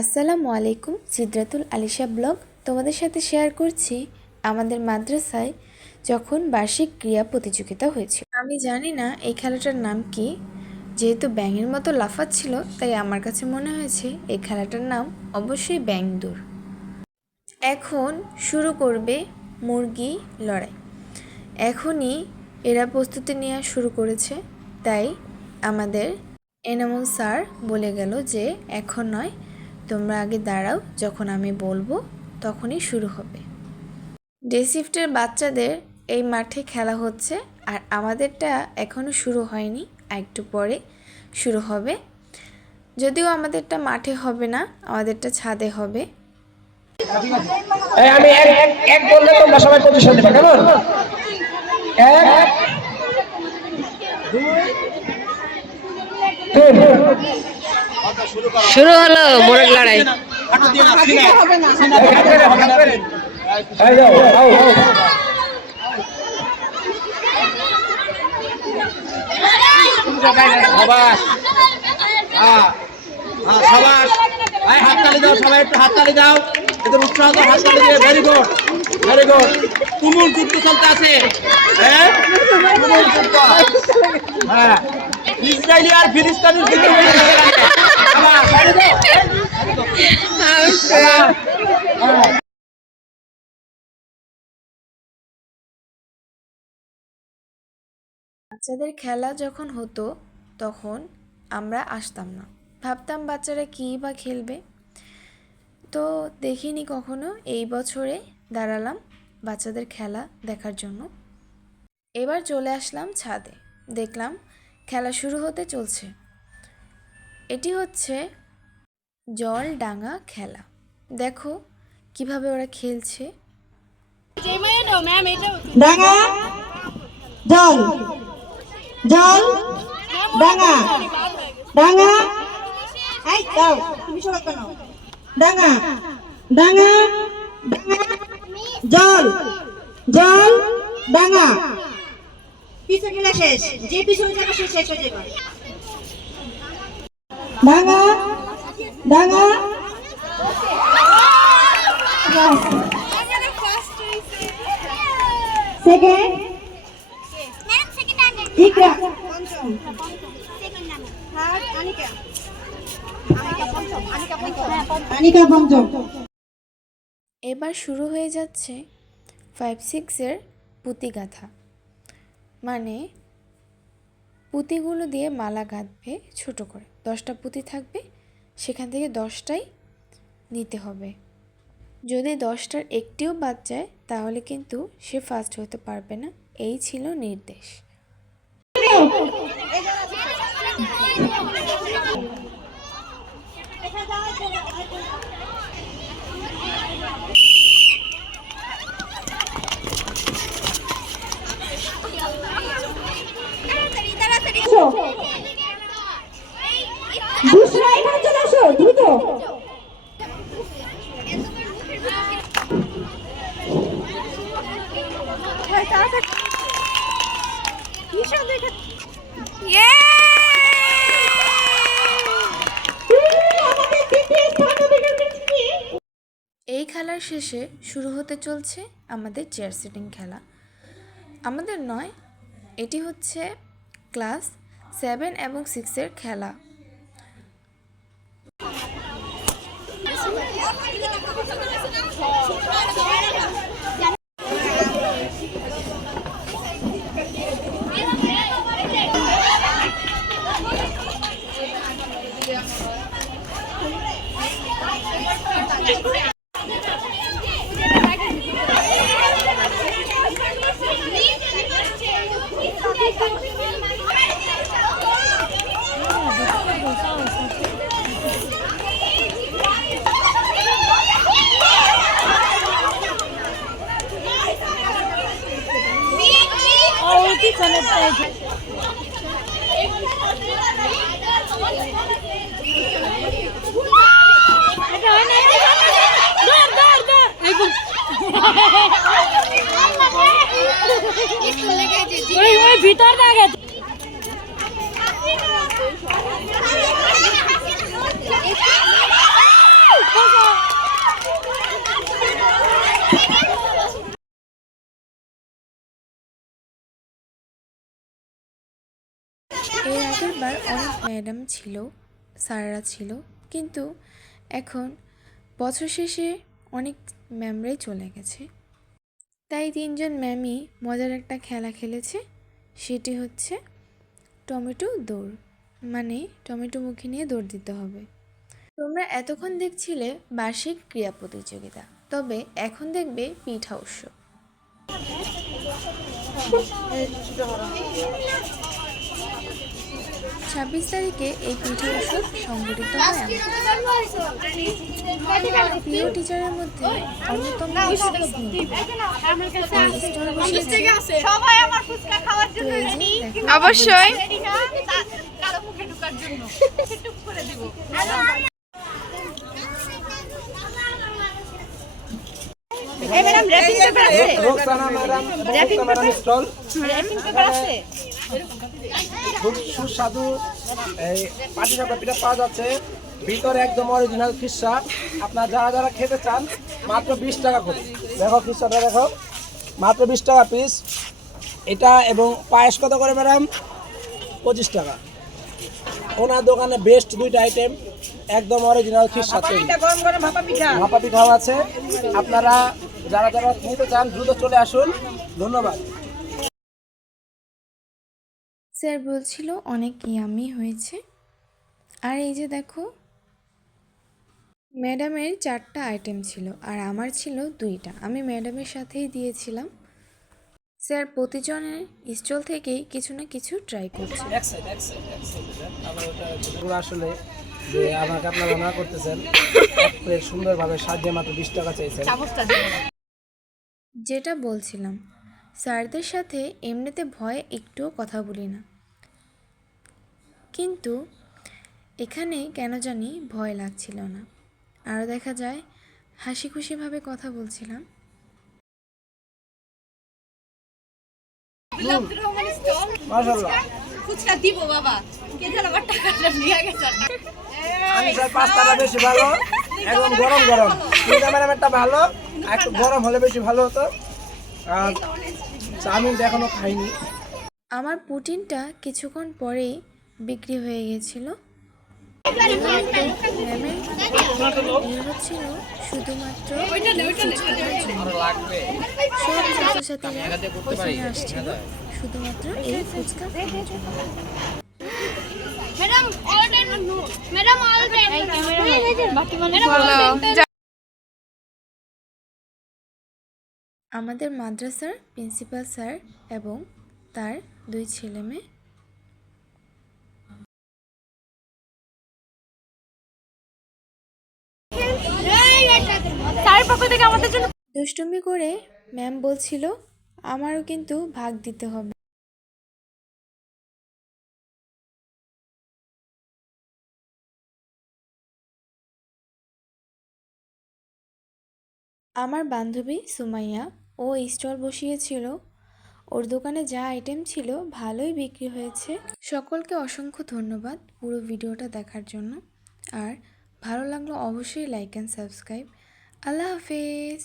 আসসালামু আলাইকুম। সিদরাতুল আলিশা ব্লগ তোমাদের সাথে শেয়ার করছি আমাদের মাদ্রাসায় যখন বার্ষিক ক্রীড়া প্রতিযোগিতা হয়েছিল। আমি জানি না এই খেলাটার নাম কি, যেহেতু ব্যাঙের মতো লাফাচ্ছিল তাই আমার কাছে মনে হয়েছে এই খেলাটার নাম অবশ্যই ব্যাঙ দৌড়। এখন শুরু করবে মুরগি লড়াই। এখনই এরা প্রস্তুতি নেওয়া শুরু করেছে, তাই আমাদের এনামুল স্যার বলে গেল যে এখন নয়, তোমরা আগে দাঁড়াও, যখন আমি বলবো তখনই শুরু হবে। ডে শিফটের বাচ্চাদের এই মাঠে খেলা হচ্ছে, আর আমাদেরটা এখনও শুরু হয়নি, একটু পরে শুরু হবে। যদিও আমাদেরটা মাঠে হবে না, আমাদেরটা ছাদে হবে। আমি এক বললে তোমরা সবাই পজিশন দেবে, কেমন? এক তিন শুরু হলো মোরগ লড়াই। হাততালি দাও, সবাই একটু হাততালি দাও, এদের উৎসাহ দাও, হাততালি দিয়ে। Very good, very good. তুমুল যুদ্ধ চলতে আছে। হ্যাঁ, তুমুল যুদ্ধ। হ্যাঁ, ইসরায়েলি আর ফিলিস্তিনের যুদ্ধ হয়ে গেছে। বাচ্চাদের খেলা যখন হতো তখন আমরা আসতাম না, ভাবতাম বাচ্চারা কী বা খেলবে, তো দেখিনি কখনো। এই বছরে দাঁড়ালাম বাচ্চাদের খেলা দেখার জন্য। এবার চলে আসলাম ছাদে, দেখলাম খেলা শুরু হতে চলছে। এটি হচ্ছে জল ডাঙা খেলা। দেখো কিভাবে ওরা খেলছে। ডাঙা জল জল ডাঙা ডাঙা এই দাও, তুমি সবাই কেন? ডাঙা ডাঙা ডাঙা জল জল ডাঙা। পিছু খেলা শেষ, যে পিছনে যাবে সে শেষ হয়ে যাবে। ডাঙা ডাঙা সেকেন্ড ইকরা আনিকা পঞ্চম। এবার শুরু হয়ে যাচ্ছে 5-6-এর পুঁতি গাঁথা, মানে পুঁতিগুলো দিয়ে মালা গাঁথবে ছোট করে। 10টা পুঁতি থাকবে, সেখান থেকে 10টাই নিতে হবে। যদি 10টার একটিও বাদ যায় তাহলে কিন্তু সে ফার্স্ট হতে পারবে না। এই ছিল নির্দেশ। দুশরা এখানে চলে আসো দ্রুত। এই খেলার শেষে শুরু হতে চলছে আমাদের চেয়ার সিটিং খেলা। আমাদের নয়, এটি হচ্ছে ক্লাস 7 এবং 6-এর খেলা। ভিতর থাকে এর আগের বার অনেক ম্যাডাম ছিল, স্যাররা ছিল, কিন্তু এখন বছর শেষে অনেক ম্যামরাই চলে গেছে। তাই 3জন ম্যামই মজার একটা খেলা খেলেছে, সেটি হচ্ছে টমেটো দৌড়, মানে টমেটো মুখে নিয়ে দৌড় দিতে হবে। তোমরা এতক্ষণ দেখছিলে বার্ষিক ক্রীড়া প্রতিযোগিতা, তবে এখন দেখবে পিঠা উৎসব। 26 তারিখে এই পিঠা উৎসব সংগঠিত হয়। আমার প্রিয় টিচারের মধ্যে অন্যতম অবশ্যই রোকসানা ম্যাডাম স্টল খুব সুস্বাদু এই পাটিসাপটা পিঠা পাওয়া যাচ্ছে, ভিতরে একদম অরিজিনাল খিসা। আপনারা যারা যারা খেতে চান মাত্র 20 টাকা করে। দেখো খিসাটা দেখো, মাত্র 20 টাকা পিস এটা। এবং পায়েস কত করে ম্যাডাম? 25 টাকা। ওনার দোকানে বেস্ট দুইটা আইটেম, একদম অরিজিনাল খিসা তৈরি। ভাপা পিঠাও আছে। আপনারা যারা যারা নিতে চান দ্রুত চলে আসুন। ধন্যবাদ। স্যার বলছিল অনেক ইয়ামি হয়েছে। আর এই যে দেখো, ম্যাডামের 4টা আইটেম ছিল আর আমার ছিল 2টা। আমি ম্যাডামের সাথেই দিয়েছিলাম। স্যার প্রতিজনের স্টল থেকেই কিছু না কিছু ট্রাই করছে। আসলে যে আমাকে আপনারা না করতেছেন, সুন্দরভাবে সাজিয়ে মাত্র 20 টাকা চাইছেন। যেটা বলছিলাম, স্যারদের সাথে এমনিতে ভয়ে একটুও কথা বলি না, কিন্তু এখানে কেন জানি ভয় লাগছিল না। আরও দেখা যায় হাসি খুশিভাবে কথা বলছিলাম। মাশাআল্লাহ। ফুচকা দিব বাবা, কে যেন আমার টাকাটা নিয়ে গেছে। আমি স্যার পাস্তাটা বেশি ভালো, একদম গরম গরম। কিন্তু ম্যাডামেরটা ভালো, একটু গরম হলে বেশি ভালো হতো। আর চাউমিন এখনো খাইনি। আমার পুটিনটা কিছুক্ষণ পরেই বিক্রি হয়ে গেছিল। ম্যামের হচ্ছিল শুধুমাত্র সব ছাত্রছাত্রীরা এখানে আসছিল শুধুমাত্র এই ফুচকা খাওয়ার জন্য। আমাদের মাদ্রাসার প্রিন্সিপাল স্যার এবং তার 2 ছেলে মেয়ে দুষ্টুমি করে ম্যাম বলছিল আমারও কিন্তু ভাগ দিতে হবে। আমার বান্ধবী সুমাইয়া ও স্টল বসিয়েছিল, ওর দোকানে যা আইটেম ছিল ভালোই বিক্রি হয়েছে। সকলকে অসংখ্য ধন্যবাদ পুরো ভিডিওটা দেখার জন্য। আর ভালো লাগলো অবশ্যই লাইক অ্যান্ড সাবস্ক্রাইব। আল্লাহ হাফেজ।